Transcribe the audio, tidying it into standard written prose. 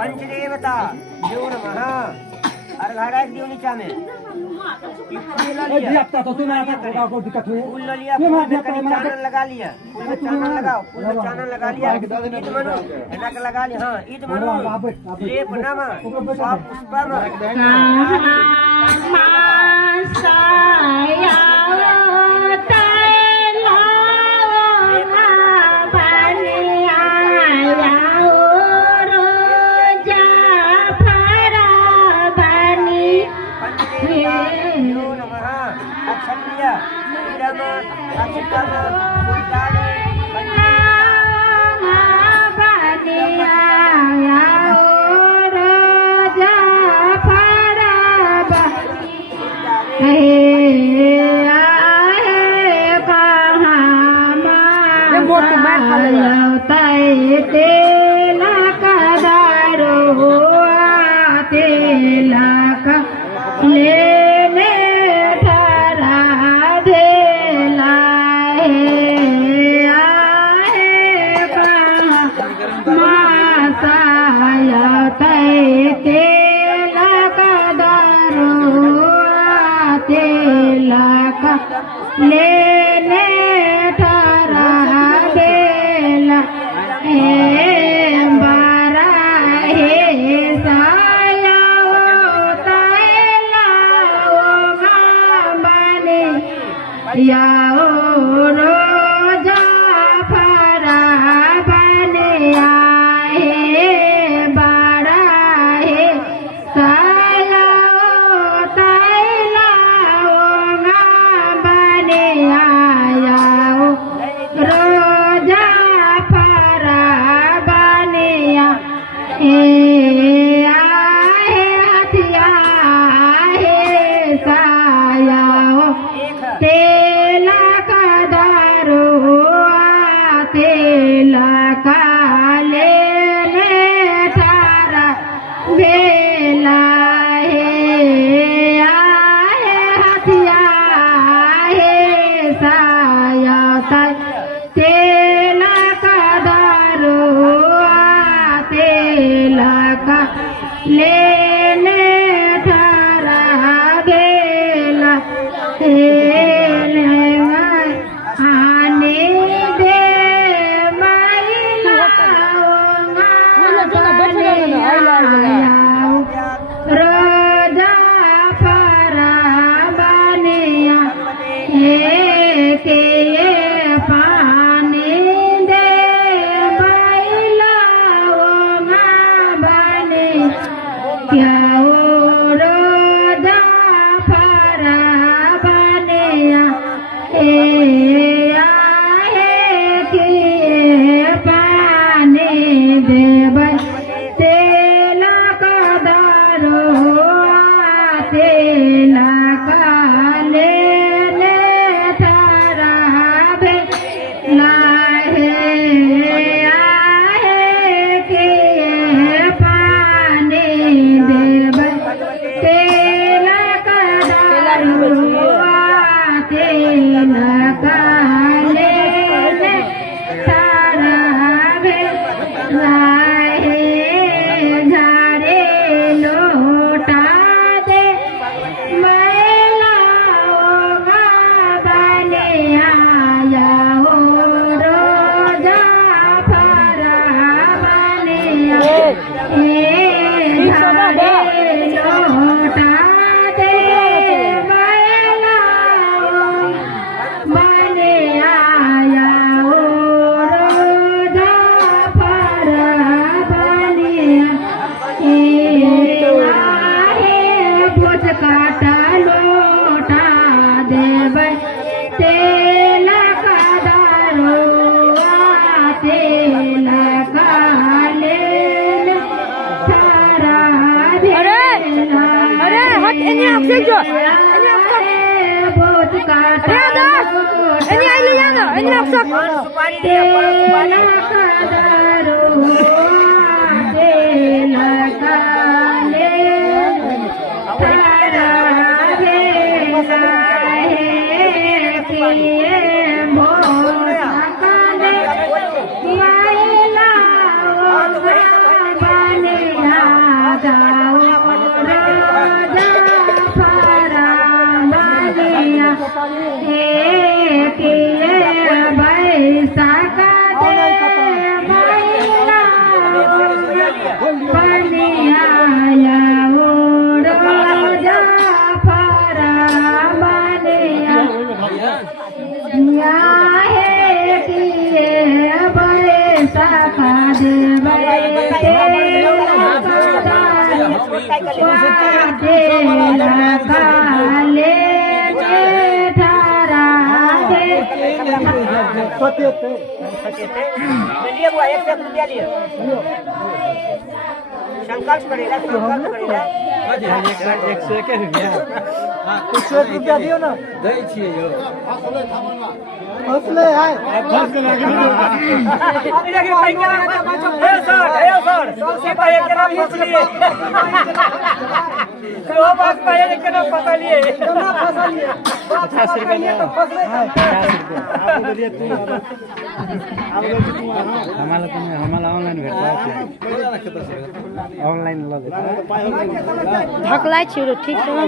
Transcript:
पंचदेवता देव नमः अर्घाड़ा एक नीचा में फूल लिया चानन लगा लिया फूल में चानन लगाओ फूल में चानन लगा लिया ईद मनो एना के लगा लिया हाँ ईद मनो लेप नम पुष्पम तेला का दार के पानी दे बैला ओ बने क्या रोजा फरा बने आए के पानी दे तेला का दारो तेला का ले थारा भे लाहे आए के पानी देव तेला का दारो तेला का ले थारा भे लाहे झारे लोटा दे मैला बने आया हो रोजा फरा बने झारे लोटा दे मैला बने आया हो रोजा फरा बने भोज काटा लोटा देव तेला का दारो तेला का ले थारा भोज काटा तेला का दारो तेला का ले थारा ₹1 लिए संकल्प करेगा कुछ रुपया दियो ना दै छियै यौ फसले है ऑनलाइन ढकलाई छिरो ठीक छ ना